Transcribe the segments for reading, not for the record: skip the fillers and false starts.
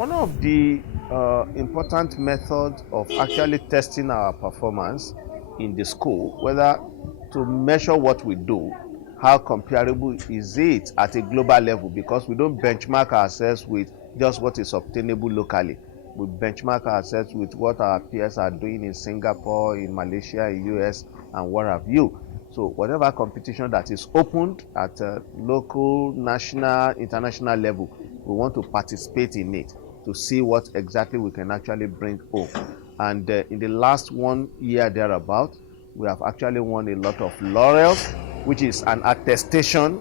One of the important methods of actually testing our performance in the school, whether to measure what we do, how comparable is it at a global level, because we don't benchmark ourselves with just what is obtainable locally. We benchmark ourselves with what our peers are doing in Singapore, in Malaysia, in US, and what have you. So whatever competition that is opened at a local, national, international level, we want to participate in it to see what exactly we can actually bring home. And in the last 1 year thereabout, we have actually won a lot of laurels, which is an attestation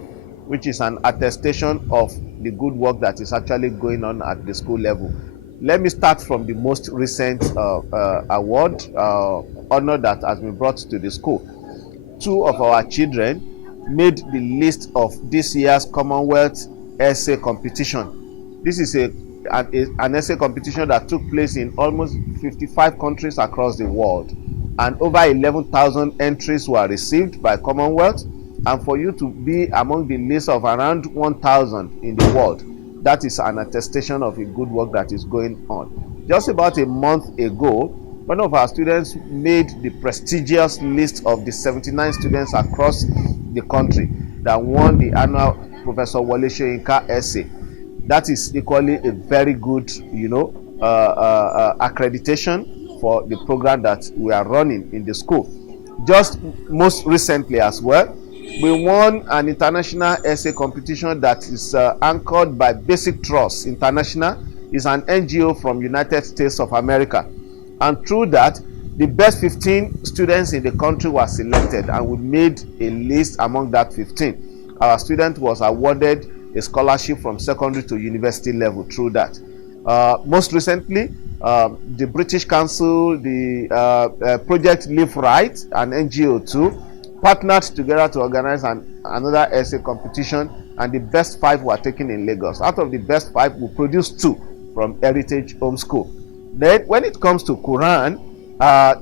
of the good work that is actually going on at the school level. Let me start from the most recent award honor that has been brought to the school. 2 of our children made the list of this year's Commonwealth essay competition. This is an essay competition that took place in almost 55 countries across the world, and over 11,000 entries were received by Commonwealth. And for you to be among the list of around 1,000 in the world, that is an attestation of a good work that is going on. Just about a month ago, one of our students made the prestigious list of the 79 students across the country that won the annual Professor Wole Soyinka essay. That is equally a very good, accreditation for the program that we are running in the school. Just most recently as well, we won an international essay competition that is anchored by Basic Trust International. Is an NGO from United States of America. And through that, the best 15 students in the country were selected, and we made a list among that 15. Our student was awarded a scholarship from secondary to university level through that. Most recently, the British Council, the Project Live Right, an NGO too, partnered together to organize another essay competition, and the best 5 were taken in Lagos. Out of the best 5, we produced 2 from Heritage Home School. Then when it comes to Quran,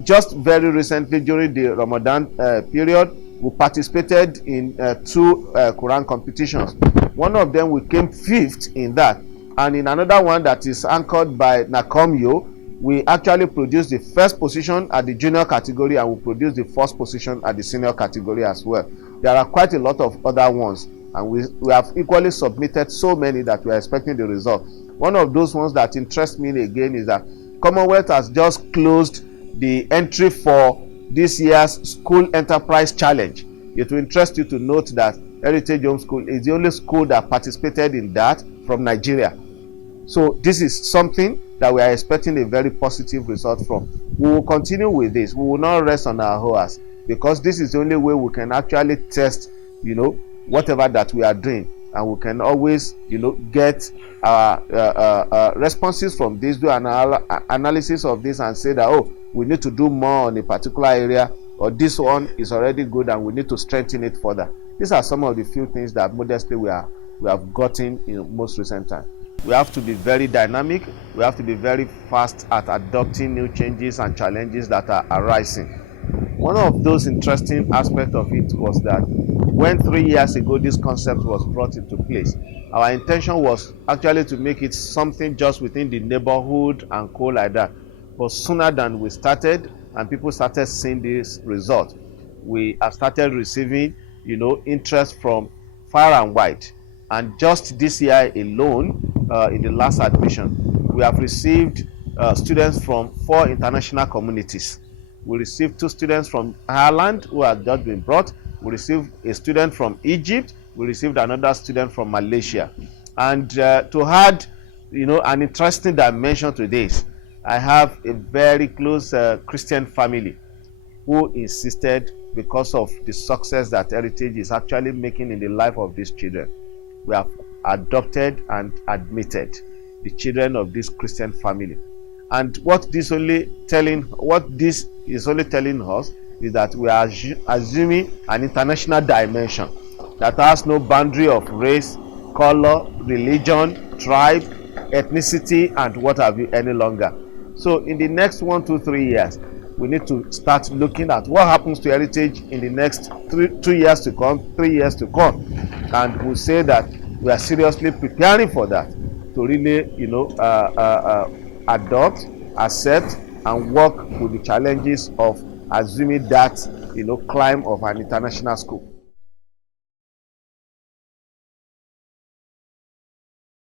just very recently during the Ramadan period, we participated in 2 Quran competitions. One of them we came 5th in that, and in another one that is anchored by Nakomyo, we actually produced the 1st position at the junior category, and we produced the 1st position at the senior category as well. There are quite a lot of other ones, and we have equally submitted so many that we are expecting the result. One of those ones that interests me again is that Commonwealth has just closed the entry for this year's School Enterprise Challenge. It will interest you to note that Heritage Home School is the only school that participated in that from Nigeria. So this is something that we are expecting a very positive result from. We will continue with this. We will not rest on our horse, because this is the only way we can actually test, whatever that we are doing, and we can always, get responses from this, do an analysis of this, and say that, oh, we need to do more on a particular area, or this one is already good and we need to strengthen it further. These are some of the few things that modestly we have gotten in most recent time. We have to be very dynamic. We have to be very fast at adopting new changes and challenges that are arising. One of those interesting aspects of it was that when 3 years ago this concept was brought into place, our intention was actually to make it something just within the neighborhood and co like that. But sooner than we started and people started seeing this result, we have started receiving, interest from far and wide. And just this year alone, in the last admission, we have received students from 4 international communities. We received 2 students from Ireland who had just been brought. We received a student from Egypt. We received another student from Malaysia. And to add, an interesting dimension to this, I have a very close Christian family who insisted, because of the success that Heritage is actually making in the life of these children, we have adopted and admitted the children of this Christian family. And what this is only telling us is that we are assuming an international dimension that has no boundary of race, color, religion, tribe, ethnicity, and what have you any longer. So in the next 1, 2, 3 years, we need to start looking at what happens to Heritage in the next 2 years to come, 3 years to come. And we'll say that we are seriously preparing for that, to really, adopt, accept, and work with the challenges of assuming that, climb of an international school.